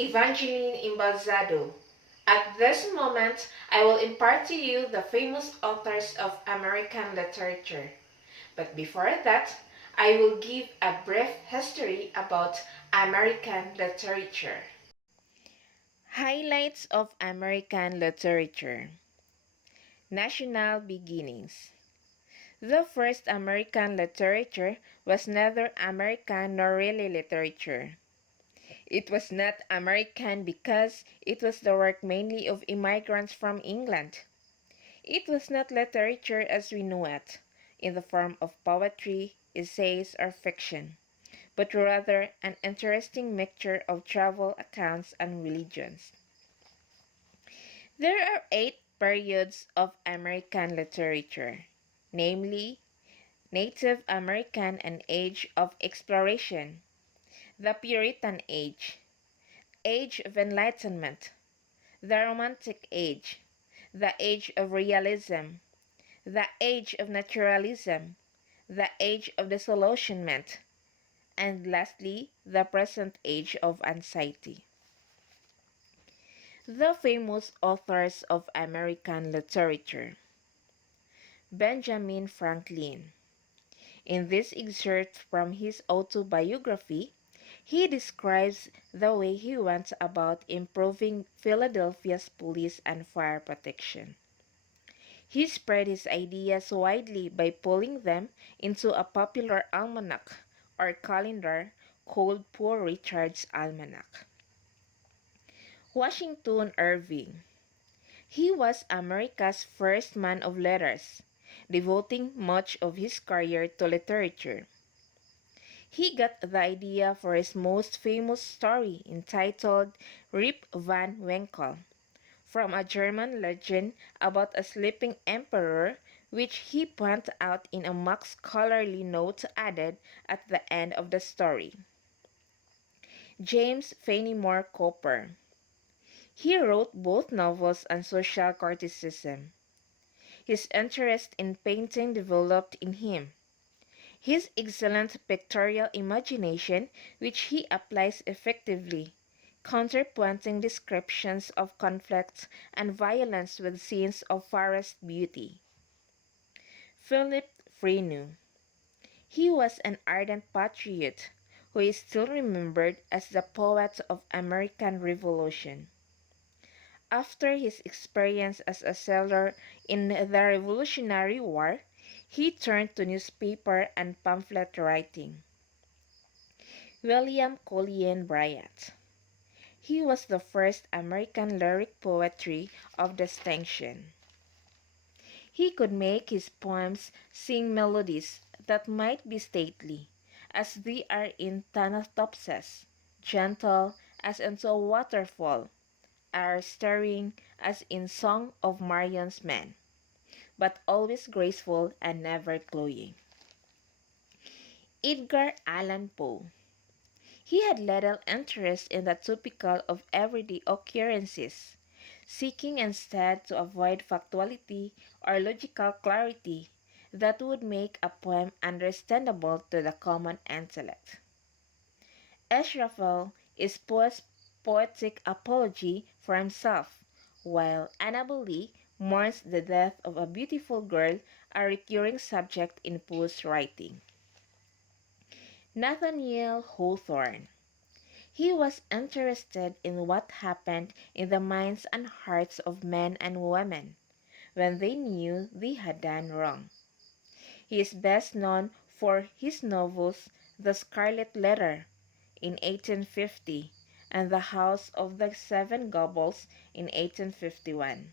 Evangeline Imbalzado. At this moment, I will impart to you the famous authors of American literature. But before that, I will give a brief history about American literature. Highlights of American literature. National beginnings. The first American literature was neither American nor really literature. It was not American because it was the work mainly of immigrants from England. It was not literature as we know it, in the form of poetry, essays, or fiction, but rather an interesting mixture of travel accounts and religions. There are 8 periods of American literature, namely Native American and Age of Exploration, the Puritan Age, Age of Enlightenment, the Romantic Age, the Age of Realism, the Age of Naturalism, the Age of Disillusionment, and lastly, the present age of anxiety. The famous authors of American literature. Benjamin Franklin. In this excerpt from his autobiography, he describes the way he went about improving Philadelphia's police and fire protection. He spread his ideas widely by pulling them into a popular almanac or calendar called Poor Richard's Almanac. Washington Irving. He was America's first man of letters, devoting much of his career to literature. He got the idea for his most famous story entitled Rip Van Winkle from a German legend about a sleeping emperor, which he pointed out in a mock scholarly note added at the end of the story. James Fenimore Cooper. He wrote both novels and social criticism. His interest in painting developed in him. His excellent pictorial imagination, which he applies effectively, counterpointing descriptions of conflicts and violence with scenes of forest beauty. Philip Freneau. He was an ardent patriot who is still remembered as the poet of American Revolution. After his experience as a sailor in the Revolutionary War, he turned to newspaper and pamphlet writing. William Cullen Bryant. He was the first American lyric poetry of distinction. He could make his poems sing melodies that might be stately, as they are in Thanatopsis, gentle as into a waterfall, are stirring as in Song of Marion's Men, but always graceful and never cloying. Edgar Allan Poe. He had little interest in the typical of everyday occurrences, seeking instead to avoid factuality or logical clarity that would make a poem understandable to the common intellect. Israfel is Poe's poetic apology for himself, while Annabel Lee mourns the death of a beautiful girl, a recurring subject in Poe's writing. Nathaniel Hawthorne. He was interested in what happened in the minds and hearts of men and women when they knew they had done wrong. He is best known for his novels The Scarlet Letter in 1850 and The House of the Seven Gables in 1851.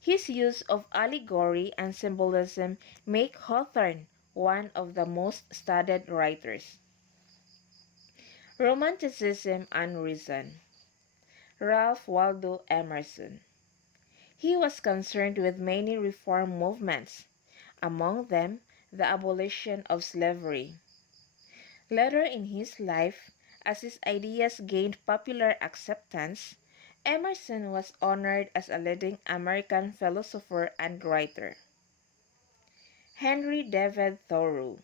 His use of allegory and symbolism make Hawthorne one of the most studied writers. Romanticism and Reason. Ralph Waldo Emerson. He was concerned with many reform movements, among them the abolition of slavery. Later in his life, as his ideas gained popular acceptance, Emerson was honored as a leading American philosopher and writer. Henry David Thoreau.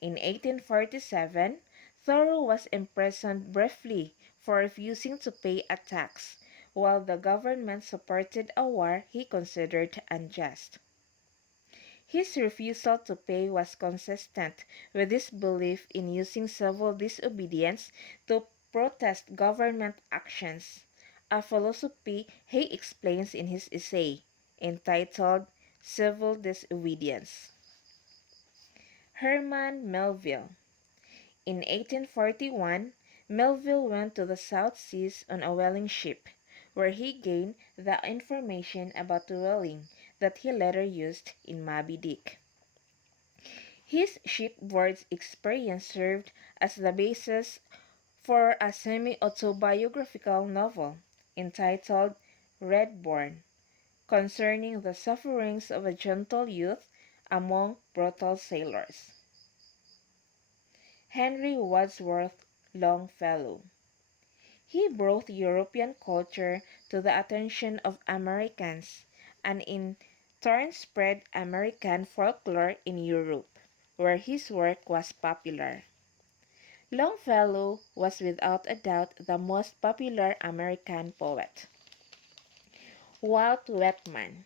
In 1847, Thoreau was imprisoned briefly for refusing to pay a tax, while the government supported a war he considered unjust. His refusal to pay was consistent with his belief in using civil disobedience to protest government actions, a philosophy he explains in his essay entitled Civil Disobedience. Herman Melville. In 1841, Melville went to the South Seas on a whaling ship, where he gained the information about whaling that he later used in Moby Dick. His shipboard experience served as the basis for a semi-autobiographical novel entitled Redbourne, concerning the sufferings of a gentle youth among brutal sailors. Henry Wadsworth Longfellow. He brought European culture to the attention of Americans, and in turn spread American folklore in Europe, where his work was popular. Longfellow was without a doubt the most popular American poet. Walt Whitman.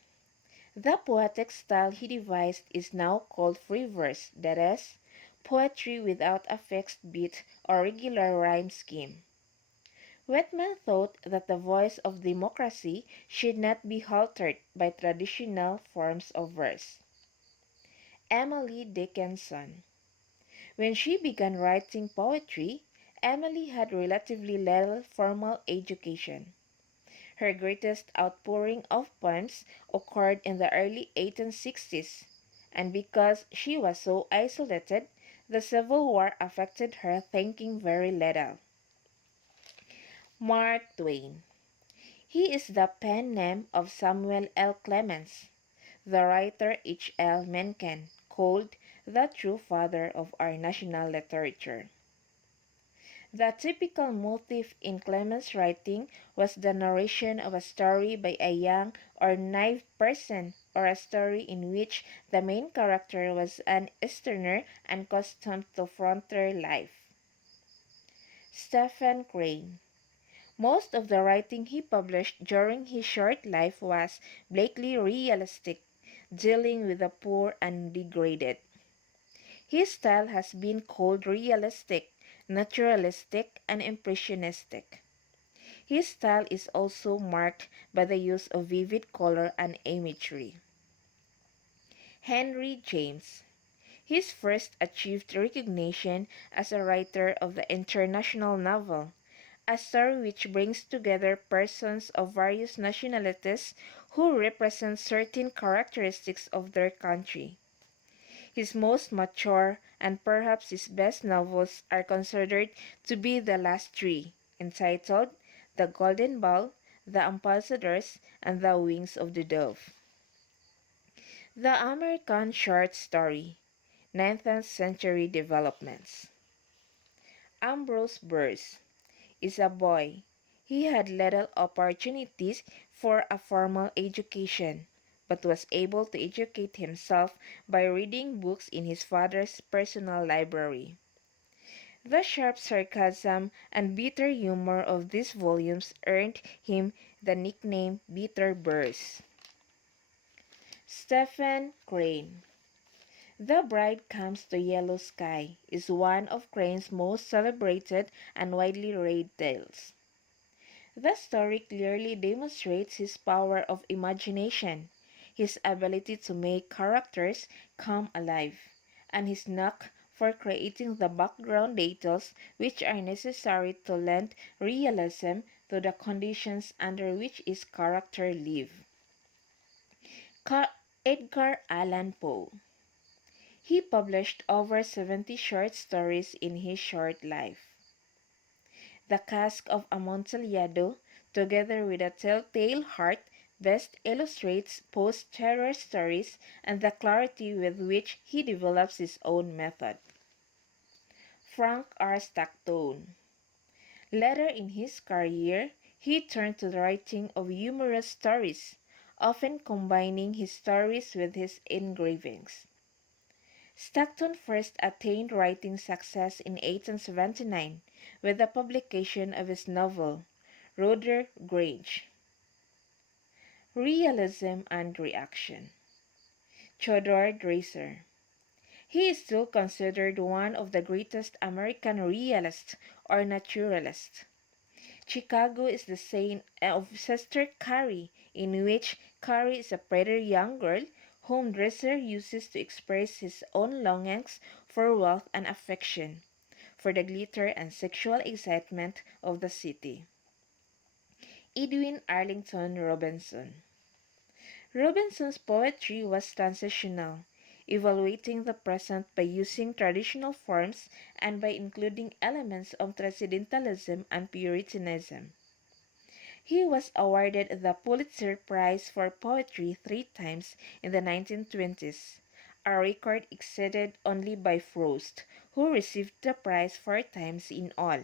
The poetic style he devised is now called free verse, that is, poetry without a fixed beat or regular rhyme scheme. Whitman thought that the voice of democracy should not be haltered by traditional forms of verse. Emily Dickinson. When she began writing poetry, Emily had relatively little formal education. Her greatest outpouring of poems occurred in the early 1860s, and because she was so isolated, the Civil War affected her thinking very little. Mark Twain. He is the pen name of Samuel L. Clemens. The writer H. L. Mencken called the true father of our national literature. The typical motif in Clemens' writing was the narration of a story by a young or naive person, or a story in which the main character was an Easterner unaccustomed to frontier life. Stephen Crane. Most of the writing he published during his short life was bleakly realistic, dealing with the poor and degraded. His style has been called realistic, naturalistic, and impressionistic. His style is also marked by the use of vivid color and imagery. Henry James. His first achieved recognition as a writer of the international novel, a story which brings together persons of various nationalities who represent certain characteristics of their country. His most mature and perhaps his best novels are considered to be The Last Tree, entitled The Golden Ball, The Ambassadors, and The Wings of the Dove. The American Short Story, 19th Century Developments. Ambrose Bierce is a boy. He had little opportunities for a formal education, but was able to educate himself by reading books in his father's personal library. The sharp sarcasm and bitter humor of these volumes earned him the nickname Bitter Bierce. Stephen Crane. The Bride Comes to Yellow Sky is one of Crane's most celebrated and widely read tales. The story clearly demonstrates his power of imagination, his ability to make characters come alive, and his knack for creating the background details which are necessary to lend realism to the conditions under which his characters live. Edgar Allan Poe. He published over 70 short stories in his short life. The Cask of Amontillado, together with A Telltale Heart, best illustrates Poe's terror stories and the clarity with which he develops his own method. Frank R. Stacktone. Later in his career, he turned to the writing of humorous stories, often combining his stories with his engravings. Stockton first attained writing success in 1879 with the publication of his novel, Ruther Grange. Realism and Reaction. Theodore Dreiser. He is still considered one of the greatest American realists or naturalists. Chicago is the scene of Sister Carrie, in which Carrie is a pretty young girl whom Dreiser uses to express his own longings for wealth and affection, for the glitter and sexual excitement of the city. Edwin Arlington Robinson. Robinson's poetry was transitional, evaluating the present by using traditional forms and by including elements of transcendentalism and Puritanism. He was awarded the Pulitzer Prize for Poetry 3 times in the 1920s, a record exceeded only by Frost, who received the prize 4 times in all.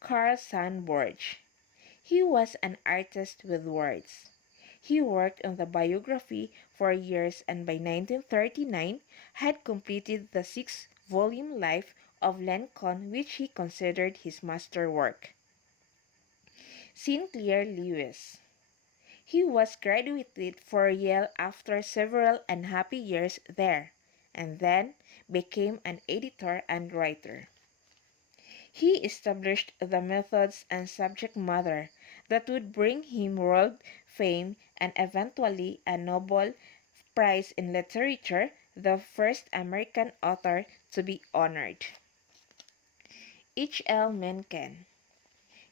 Carl Sandburg. He was an artist with words. He worked on the biography for years and by 1939 had completed the 6-volume life of Lincoln, which he considered his masterwork. Sinclair Lewis. He was graduated for Yale after several unhappy years there, and then became an editor and writer. He established the methods and subject matter that would bring him world fame and eventually a Nobel Prize in Literature, the first American author to be honored. H. L. Mencken.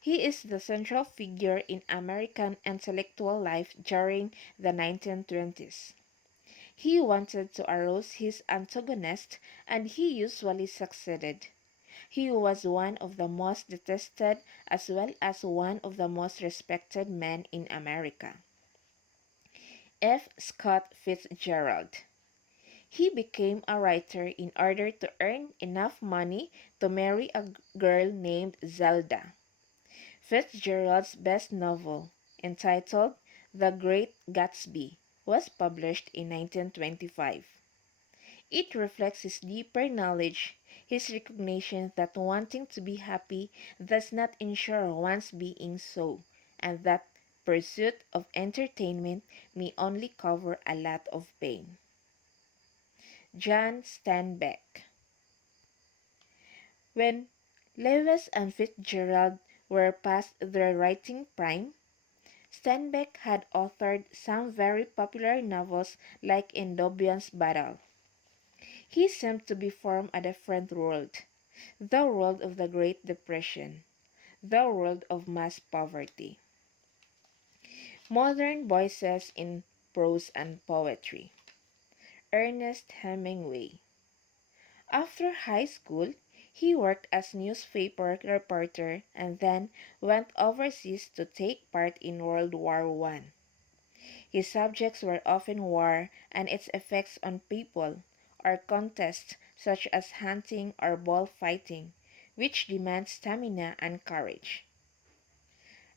He is the central figure in American intellectual life during the 1920s. He wanted to arouse his antagonist, and he usually succeeded. He was one of the most detested as well as one of the most respected men in America. F. Scott Fitzgerald. He became a writer in order to earn enough money to marry a girl named Zelda. Fitzgerald's best novel, entitled The Great Gatsby, was published in 1925. It reflects his deeper knowledge, his recognition that wanting to be happy does not ensure one's being so, and that pursuit of entertainment may only cover a lot of pain. John Steinbeck. When Lewis and Fitzgerald were past their writing prime, Steinbeck had authored some very popular novels like Endobian's Battle. He seemed to be from a different world, the world of the Great Depression, the world of mass poverty. Modern voices in prose and poetry. Ernest Hemingway. After high school, he worked as newspaper reporter and then went overseas to take part in World War I. His subjects were often war and its effects on people, or contests such as hunting or bullfighting, which demand stamina and courage.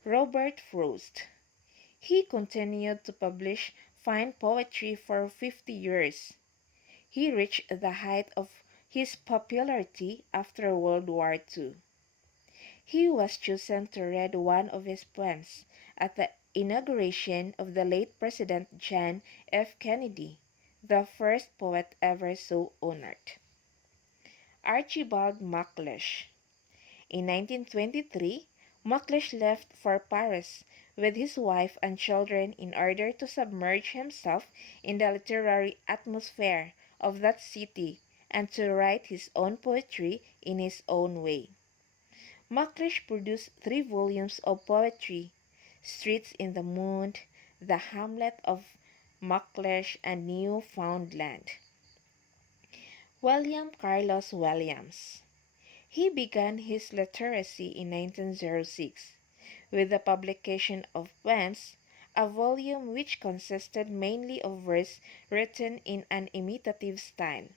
Robert Frost. He continued to publish fine poetry for 50 years. He reached the height of his popularity after World War II. He was chosen to read one of his poems at the inauguration of the late President John F. Kennedy, the first poet ever so honored. Archibald MacLeish. In 1923, MacLeish left for Paris with his wife and children in order to submerge himself in the literary atmosphere of that city and to write his own poetry in his own way. MacLeish produced 3 volumes of poetry: Streets in the Moon, The Hamlet of MacLeish, and Newfoundland. William Carlos Williams. He began his literacy in 1906 with the publication of Poems, a volume which consisted mainly of verse written in an imitative style.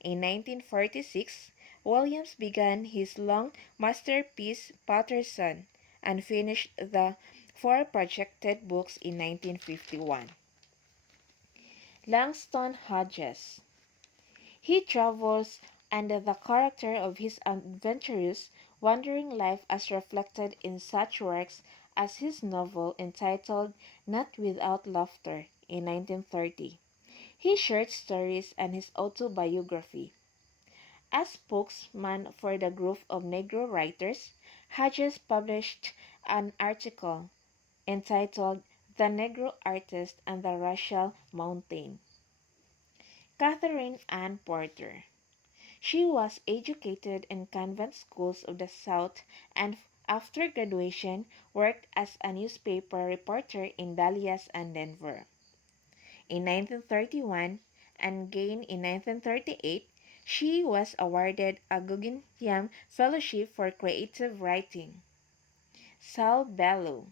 In 1946, Williams began his long masterpiece Patterson and finished the 4 projected books in 1951. Langston Hughes. He travels and the character of his adventurous, wandering life as reflected in such works as his novel entitled Not Without Laughter in 1930, his short stories, and his autobiography. As spokesman for the group of Negro writers, Hodges published an article entitled The Negro Artist and the Racial Mountain. Catherine Ann Porter. She was educated in convent schools of the South and after graduation worked as a newspaper reporter in Dallas and Denver. In 1931 and again in 1938, she was awarded a Guggenheim Fellowship for Creative Writing. Saul Bellow.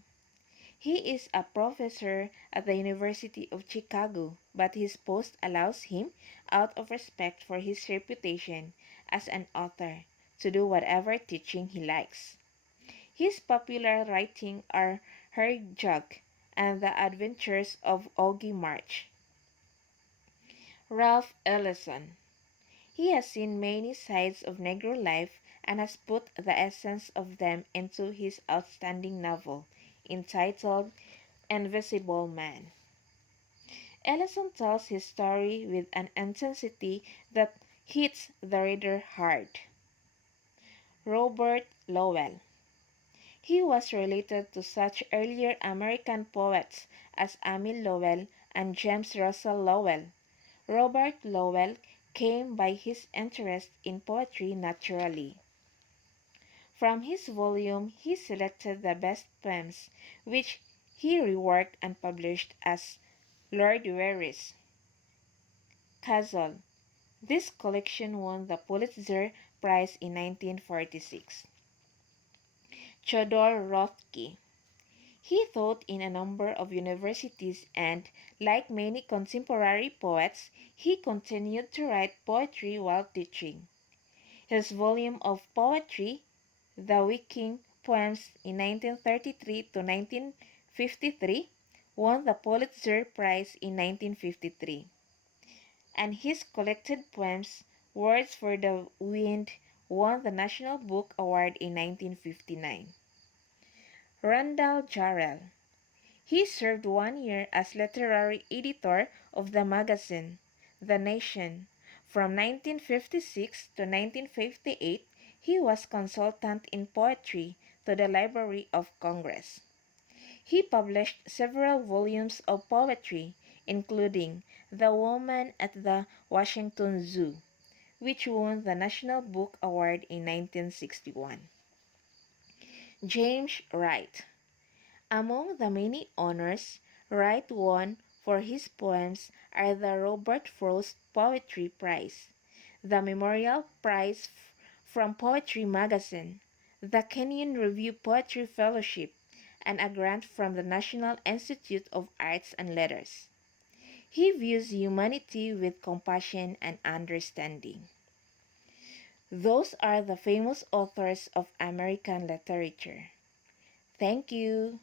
He is a professor at the University of Chicago, but his post allows him, out of respect for his reputation as an author, to do whatever teaching he likes. His popular writings are Her Jug and The Adventures of Augie March. Ralph Ellison. He has seen many sides of Negro life and has put the essence of them into his outstanding novel entitled Invisible Man. Ellison tells his story with an intensity that hits the reader hard. Robert Lowell. He was related to such earlier American poets as Emil Lowell and James Russell Lowell. Robert Lowell came by his interest in poetry naturally. From his volume he selected the best poems, which he reworked and published as Lord Weary's Castle. This collection won the Pulitzer Prize in 1946. Theodore Rothke. He taught in a number of universities and, like many contemporary poets, he continued to write poetry while teaching. His volume of poetry, The Wiking Poems in 1933 to 1953, won the Pulitzer Prize in 1953. And his collected poems, Words for the Wind, won the National Book Award in 1959. Randall Jarrell. He served 1 year as literary editor of the magazine, The Nation. From 1956 to 1958, he was consultant in poetry to the Library of Congress. He published several volumes of poetry, including The Woman at the Washington Zoo, which won the National Book Award in 1961. James Wright. Among the many honors Wright won for his poems are the Robert Frost Poetry Prize, the Memorial Prize from Poetry Magazine, the Kenyon Review Poetry Fellowship, and a grant from the National Institute of Arts and Letters. He views humanity with compassion and understanding. Those are the famous authors of American literature. Thank you.